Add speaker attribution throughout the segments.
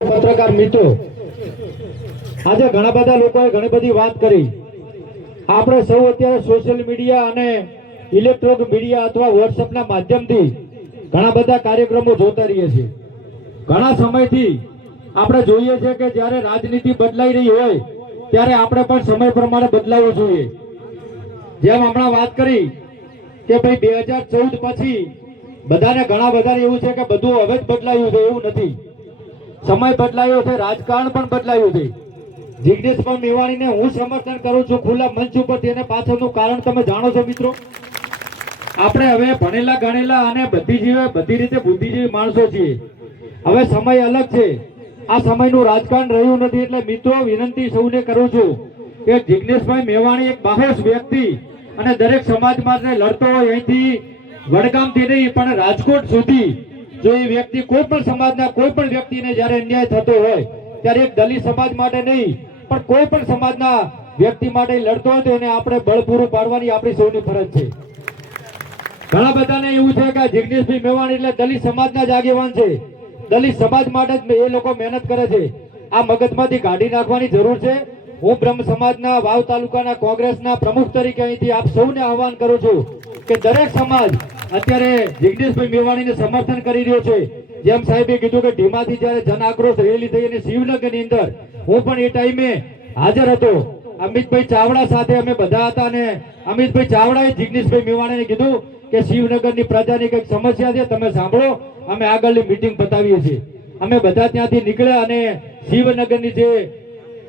Speaker 1: પત્રકાર મિત્રો, આજે ઘણા બધા લોકોએ ઘણી બધી વાત કરી. આપણે સૌ અત્યારે સોશિયલ મીડિયા અને ઇલેક્ટ્રોનિક મીડિયા અથવા વોટ્સએપના માધ્યમથી ઘણા બધા કાર્યક્રમો જોતા રહીએ છીએ. ઘણા સમયથી આપણે જોઈએ છે કે જ્યારે રાજનીતિ બદલાઈ રહી હોય, ત્યારે આપણે પણ સમય પ્રમાણે બદલાવવું જોઈએ. જેમ હમણાં વાત કરી કે ભાઈ બે પછી બધાને ઘણા બધા એવું છે કે બધું હવે જ બદલાયું છે, એવું નથી. સમય બદલાયો છે, રાજકારણ પણ બદલાયું છે. જિગ્નેશભાઈ મેવાણીને હું સમર્થન કરું છું, ખુલ્લા મંચ ઉપર તેને પાછળનું કારણ તમે જાણો છો મિત્રો? આપણે હવે ભણેલા, ગણેલા અને બધી જીવે બધી રીતે બુદ્ધિજીવી માણસો છીએ. હવે સમય અલગ છે. આ સમયનું રાજકારણ રહ્યું નથી એટલે મિત્રો, વિનંતી સૌને કરું છું કે જિગ્નેશભાઈ મેવાણી એક બાહોશ વ્યક્તિ અને દરેક સમાજ માટે લડતો હોય અહીંથી વડગામથી નહીં, પણ રાજકોટ સુધી જો એ વ્યક્તિ કોઈ પણ સમાજના કોઈ પણ વ્યક્તિને જ્યારે અન્યાય થતો હોય, ત્યારે એક દલિત સમાજ માટે નહીં, પણ કોઈ પણ સમાજના વ્યક્તિ માટે લડતો હોય તો એને આપણે બળ પૂરું પાડવાની આપણી સૌની ફરજ છે. ઘણા બધાને એવું છે કે જિગ્નેશભાઈ મેવાણી એટલે દલિત સમાજના જ આગેવાન છે. દલિત સમાજ માટે જ એ લોકો મહેનત કરે છે. આ મગજમાંથી કાઢી નાખવાની જરૂર છે. હું બ્રહ્મ સમાજના વાવ તાલુકાના કોંગ્રેસના પ્રમુખ તરીકે અહીંથી આપ સૌને આહવાન કરું છું કે દરેક સમાજ અત્યારે જગદીશભાઈ મેવાણીને સમર્થન કરી રહ્યો છે. જેમ સાહેબે કીધું કે ઢીમાથી જ્યારે જન આક્રોશ રેલી થઈ અને શિવનગરની અંદર હું પણ એ ટાઈમે હાજર હતો. અમિતભાઈ ચાવડા સાથે અમે બધા હતા અને અમિતભાઈ ચાવડાએ જીગ્નેશભાઈ મેવાણીને કીધું કે શિવનગરની પ્રજાની કંઈક સમસ્યા છે, તમે સાંભળો, અમે આગળની મીટિંગ બતાવીએ છીએ. અમે બધા ત્યાંથી નીકળ્યા અને શિવનગરની જે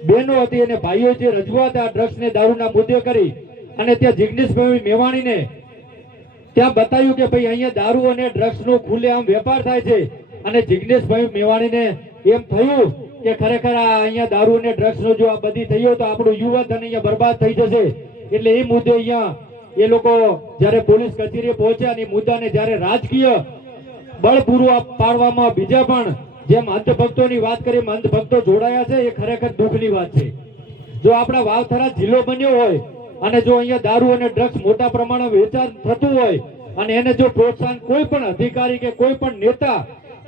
Speaker 1: બહેનો હતી અને ભાઈઓ જે રજૂઆત આ ડ્રગ્સ ને દારૂના મુદ્દે કરી અને ત્યાં જિગ્નેશભાઈ મેવાણીને ત્યાં બતાવ્યું કે ભાઈ, અહીંયા દારૂ અને ડ્રગ્સ નો ખુલ્લેઆમ વેપાર થાય છે. અને જિગ્નેશભાઈ મેવાણીને એમ થયું કે ખરેખર આ અહીંયા દારૂ અને ડ્રગ્સ નો જો આ બધી થયો તો આપણું યુવા અહીંયા બરબાદ થઈ જશે. એટલે એ મુદ્દે અહીંયા એ લોકો જ્યારે પોલીસ કચેરીએ પહોંચ્યા અને મુદ્દાને જ્યારે રાજકીય બળ પૂરું પાડવામાં બીજા પણ જેમ અંધભક્તોની વાત કરી અંધભક્તો જોડાયા છે, એ ખરેખર દુઃખની વાત છે. જો આપણા વાવથરા જિલ્લો બન્યો હોય અને જો અહીંયા દારૂ અને ડ્રગ્સ મોટા પ્રમાણમાં વેચાણ થતું હોય અને એને જો પ્રોત્સાહન કોઈ પણ અધિકારી કે કોઈ પણ નેતા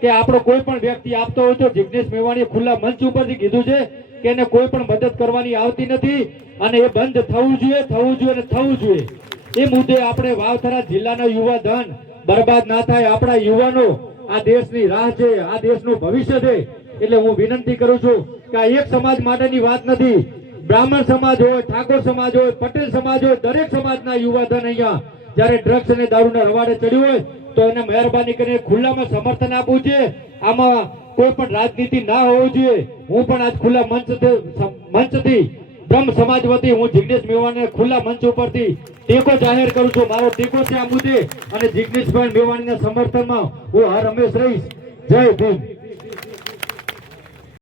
Speaker 1: કે આપણો કોઈ પણ વ્યક્તિ આપતો હોય તો જિગ્નેશ મેવાણીએ ખુલ્લા મંચ ઉપરથી કીધું છે કે એને કોઈ પણ મદદ કરવાની આવતી નથી અને એ બંધ થવું જોઈએ થવું જોઈએ અને થવું જોઈએ. એ મુદ્દે આપણે વાવથરા જિલ્લાના યુવા ધન, બરબાદ ના થાય આપણા યુવાનો, આ દેશની રાહ છે, આ દેશનું ભવિષ્ય છે. એટલે હું વિનંતી કરું છું કે આ એક સમાજ માટેની વાત નથી બ્રાહ્મણ સમાજ હોય, ઠાકોર સમાજ હોય, પટેલ સમાજ હોય, દરેક સમાજના યુવા ધન અહીંયા જ્યારે ડ્રગ્સ અને દારૂના રવાડે ચડ્યું હોય, તો એને મહેરબાની કરીને ખુલ્લામાં સમર્થન આપવું છે. આમાં કોઈ પણ રાજનીતિ ના હોવું જોઈએ. હું પણ આજ ખુલ્લા મંચ મંચથી, બ્રહ્મ સમાજ વતી હું જિગ્નેશ મેવાણીને ખુલ્લા મંચ ઉપરથી ટેકો જાહેર કરું છું. મારો ટેકો છે આ મુદ્દે અને જિગ્નેશભાઈ મેવાણીના સમર્થનમાં હું હર હંમેશ રહીશ. જય ભીમ.